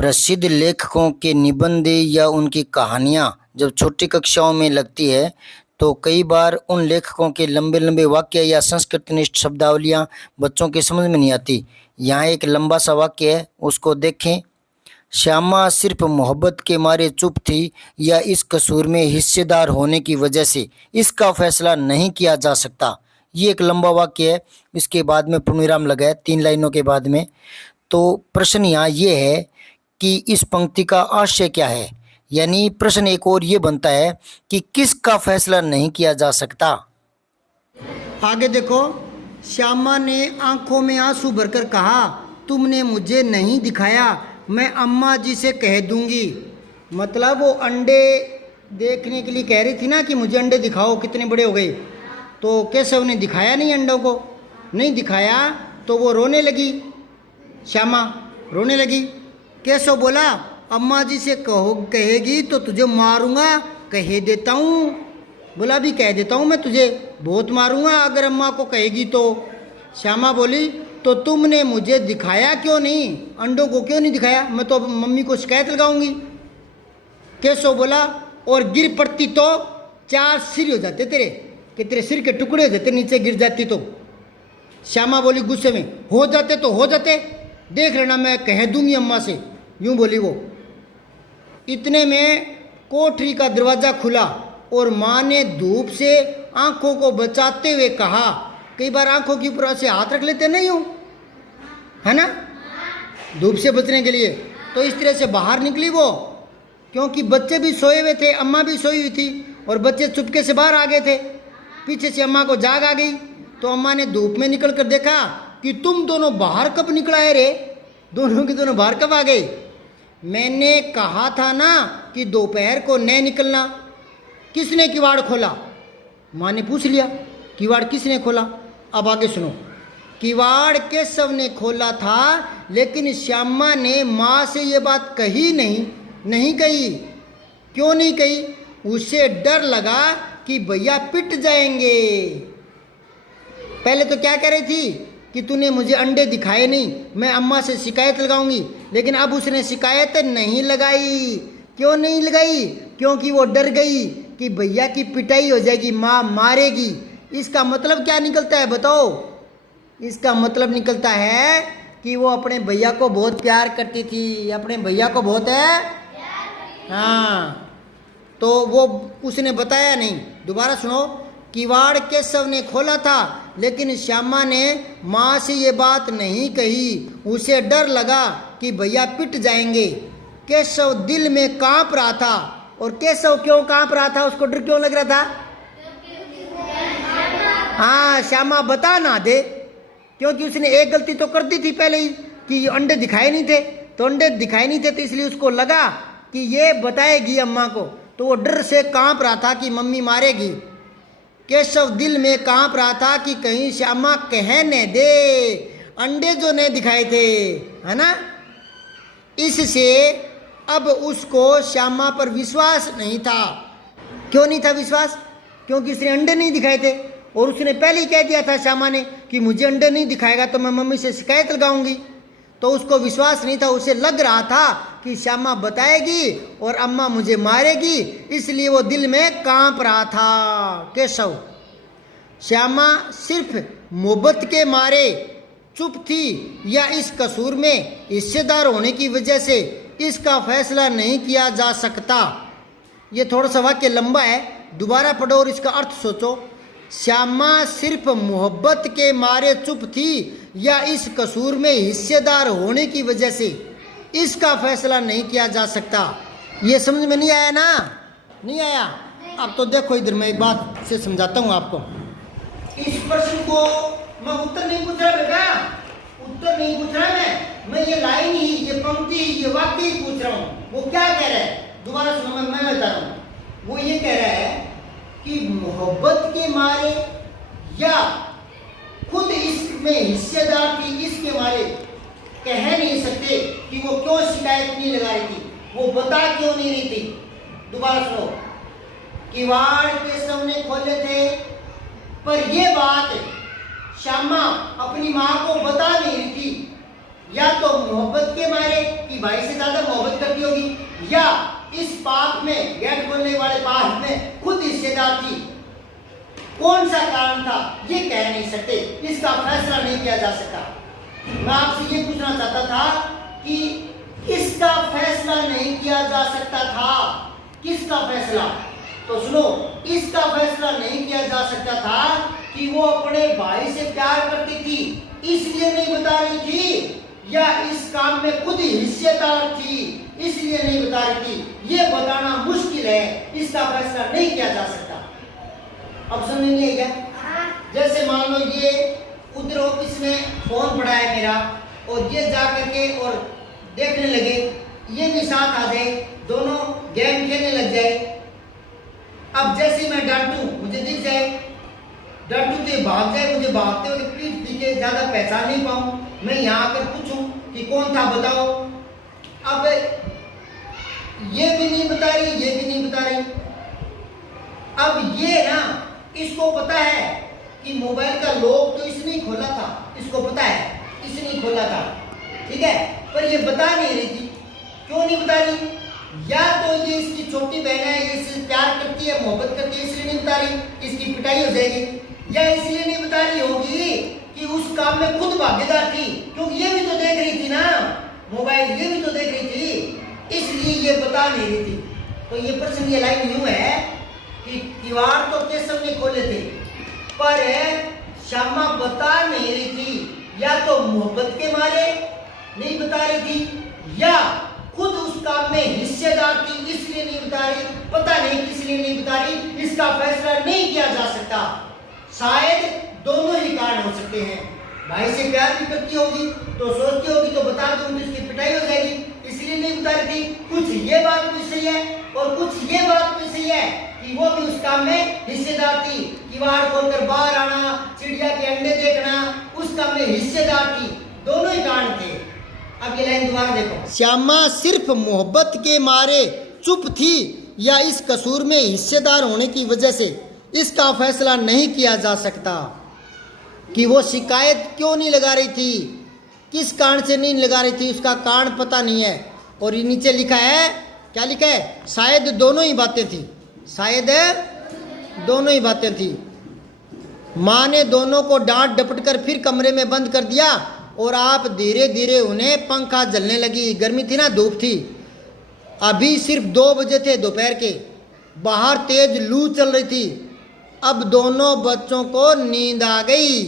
प्रसिद्ध लेखकों के निबंध या उनकी कहानियाँ जब छोटी कक्षाओं में लगती है तो कई बार उन लेखकों के लंबे लंबे वाक्य या संस्कृतनिष्ठ शब्दावलियाँ बच्चों के समझ में नहीं आती। यहाँ एक लंबा सा वाक्य है, उसको देखें। श्यामा सिर्फ मोहब्बत के मारे चुप थी या इस कसूर में हिस्सेदार होने की वजह से इसका फैसला नहीं किया जा सकता। ये एक लंबा वाक्य है, इसके बाद में पूर्णविराम लगा है 3 लाइनों के बाद में। तो प्रश्न यहाँ ये है कि इस पंक्ति का आशय क्या है, यानी प्रश्न एक और ये बनता है कि किसका फैसला नहीं किया जा सकता। आगे देखो, श्यामा ने आंखों में आंसू भरकर कहा, तुमने मुझे नहीं दिखाया, मैं अम्मा जी से कह दूंगी। मतलब वो अंडे देखने के लिए कह रही थी ना कि मुझे अंडे दिखाओ, कितने बड़े हो गए। तो केशव ने दिखाया नहीं, अंडों को नहीं दिखाया, तो वो रोने लगी, श्यामा रोने लगी। केशव बोला, अम्मा जी से कहेगी तो तुझे मारूंगा, कह देता हूँ। बोला भी कह देता हूँ, मैं तुझे बहुत मारूंगा अगर अम्मा को कहेगी तो। श्यामा बोली, तो तुमने मुझे दिखाया क्यों नहीं, अंडों को क्यों नहीं दिखाया, मैं तो मम्मी को शिकायत लगाऊंगी। केशव बोला, और गिर पड़ती तो 4 सिर हो जाते तेरे, कि तेरे सिर के टुकड़े हो जाते, नीचे गिर जाती तो। श्यामा बोली गुस्से में, हो जाते तो हो जाते, देख लेना मैं कह दूंगी अम्मा से, यूं बोली वो। इतने में कोठरी का दरवाज़ा खुला और माँ ने धूप से आंखों को बचाते हुए कहा, कई बार आंखों के ऊपर से हाथ रख लेते नहीं हो, है ना, धूप से बचने के लिए। तो इस तरह से बाहर निकली वो, क्योंकि बच्चे भी सोए हुए थे, अम्मा भी सोई हुई थी, और बच्चे चुपके से बाहर आ गए थे। पीछे से अम्मा को जाग आ गई, तो अम्मा ने धूप में निकल कर देखा कि तुम दोनों बाहर कब निकला है रे, दोनों के दोनों बाहर कब आ गए। मैंने कहा था ना कि दोपहर को न निकलना। किसने किवाड़ खोला, माँ ने पूछ लिया, किवाड़ किसने खोला। अब आगे सुनो, किवाड़ केशव ने खोला था, लेकिन श्यामा ने माँ से ये बात कही नहीं कही। क्यों नहीं कही, उसे डर लगा कि भैया पिट जाएंगे। पहले तो क्या कह रही थी कि तूने मुझे अंडे दिखाए नहीं, मैं अम्मा से शिकायत लगाऊंगी, लेकिन अब उसने शिकायत नहीं लगाई। क्यों नहीं लगाई, क्योंकि वो डर गई कि भैया की पिटाई हो जाएगी, माँ मारेगी। इसका मतलब क्या निकलता है बताओ, इसका मतलब निकलता है कि वो अपने भैया को बहुत प्यार करती थी, अपने भैया को बहुत है, हाँ। तो वो उसने बताया नहीं। दोबारा सुनो, किवाड़ केशव ने खोला था, लेकिन श्यामा ने माँ से ये बात नहीं कही, उसे डर लगा कि भैया पिट जाएंगे। केशव दिल में कांप रहा था। और केशव क्यों कांप रहा था, उसको डर क्यों लग रहा था, हाँ, श्यामा बता ना दे, क्योंकि उसने एक गलती तो कर दी थी पहले ही कि अंडे दिखाए नहीं थे, तो अंडे दिखाए नहीं थे, तो इसलिए उसको लगा कि ये बताएगी अम्मा को, तो वो डर से कांप रहा था कि मम्मी मारेगी। केशव दिल में कांप रहा था कि कहीं श्यामा कहने दे अंडे जो ने दिखाए थे, है ना। इससे अब उसको श्यामा पर विश्वास नहीं था। क्यों नहीं था विश्वास, क्योंकि उसने अंडे नहीं दिखाए थे, और उसने पहले ही कह दिया था श्यामा ने कि मुझे अंडे नहीं दिखाएगा तो मैं मम्मी से शिकायत लगाऊंगी। तो उसको विश्वास नहीं था, उसे लग रहा था कि श्यामा बताएगी और अम्मा मुझे मारेगी, इसलिए वो दिल में कांप रहा था केशव। श्यामा सिर्फ मोहब्बत के मारे चुप थी या इस कसूर में हिस्सेदार होने की वजह से इसका फैसला नहीं किया जा सकता। ये थोड़ा सा वाक्य लंबा है, दोबारा पढ़ो और इसका अर्थ सोचो। श्यामा सिर्फ मोहब्बत के मारे चुप थी या इस कसूर में हिस्सेदार होने की वजह से इसका फैसला नहीं किया जा सकता। ये समझ में नहीं आया ना, नहीं आया। अब तो देखो इधर मैं एक बात से समझाता हूँ आपको। इस प्रश्न को मैं उत्तर नहीं पूछ रहा बेटा, उत्तर नहीं पूछ रहा मैं ये लाइन ही, ये पंक्ति, ये वाक्य ही पूछ रहा हूँ। वो क्या कह रहा है, दोबारा सुनो, मैं बता रहा हूँ। वो ये कह रहा है कि मोहब्बत के मारे या खुद इसमें हिस्सेदार थी इसके मारे कह नहीं सकते कि वो क्यों शिकायत नहीं लगा रही थी, वो बता क्यों नहीं रही थी। दोबारा सुनो, किवाड़ केशव ने खोले थे, पर ये बात श्यामा अपनी माँ को बता नहीं रही थी, या तो मोहब्बत के मारे कि भाई से ज्यादा मोहब्बत करती होगी, या इस पाप में, गेट खोलने वाले पाप में खुद हिस्सेदार थी। कौन सा कारण था ये कह नहीं सकते, इसका फैसला नहीं किया जा सकता। मैं आपसे ये पूछना चाहता था कि किसका फैसला नहीं किया जा सकता था? किसका फैसला? तो सुनो, इसका फैसला नहीं किया जा सकता था कि वो अपने भाई से प्यार करती थी इसलिए नहीं बता रही थी, या इस काम में खुद हिस्सेदार थी इसलिए नहीं बता रही थी। ये बताना मुश्किल है, इसका फैसला नहीं किया जा सकता। अब समझ नहीं आई क्या? जैसे मान लो ये उधर ऑफिस में फोन पड़ा है मेरा, और ये जा करके और देखने लगे, ये भी साथ आ जाए, दोनों गेम खेलने लग जाए। अब जैसे मैं डांटूं, मुझे दिख जाए, डांटूं तो ये भाग जाए, मुझे भागते हुए पीठ दिखे, ज्यादा पहचान नहीं पाऊं, मैं यहाँ आकर पूछूं कि कौन था बताओ, अब ये भी नहीं बता रही, ये भी नहीं बता रही। अब ये ना, इसको पता है कि मोबाइल का लॉक तो इसने ही खोला था, इसको पता है इसने ही खोला था, ठीक है, पर ये बता नहीं रही थी। क्यों नहीं बता रही? या तो ये इसकी छोटी बहन है, ये इससे प्यार करती है, मोहब्बत करती है, इसलिए नहीं बता रही, इसकी पिटाई हो जाएगी, या इसलिए नहीं बता रही होगी कि उस काम में खुद भागीदार थी, क्योंकि ये भी तो देख रही थी ना मोबाइल, ये भी तो देख रही थी, इसलिए ये बता नहीं रही थी। तो ये प्रश्न, ये लाइन यूं है कि किवाड़ तो केशव ने खोले थे, पर श्यामा बता नहीं रही थी, या तो मोहब्बत के मारे नहीं बता रही थी, या खुद उस काम में हिस्सेदार थी इसलिए नहीं बता रही, पता नहीं किस लिए नहीं बता रही, इसका फैसला नहीं किया जा सकता। शायद दोनों ही कारण हो सकते हैं। भाई से प्यार भी करती होगी तो सोचती होगी तो बता दूं तो इसकी पिटाई हो जाएगी, इसलिए नहीं बता रही थी। कुछ ये बात भी सही है और कुछ ये बात भी सही है कि वो भी उस काम में हिस्सेदार थी, किवाड़ खोलकर बाहर आना, चिड़िया के अंडे देखना, उस काम में हिस्सेदार थी। दोनों ही कारण थे। अब ये लाइन दोबारा देखो, श्यामा सिर्फ मोहब्बत के मारे चुप थी या इस कसूर में हिस्सेदार होने की वजह से इसका फैसला नहीं किया जा सकता कि वो शिकायत क्यों नहीं लगा रही थी, किस कारण से नहीं लगा रही थी, उसका कारण पता नहीं है। और ये नीचे लिखा है, क्या लिखा है? शायद दोनों ही बातें थी, शायद दोनों ही बातें थी। माँ ने दोनों को डांट डपट कर फिर कमरे में बंद कर दिया और आप धीरे धीरे उन्हें पंखा जलने लगी। गर्मी थी ना, धूप थी। अभी सिर्फ 2 बजे थे दोपहर के, बाहर तेज लू चल रही थी। अब दोनों बच्चों को नींद आ गई।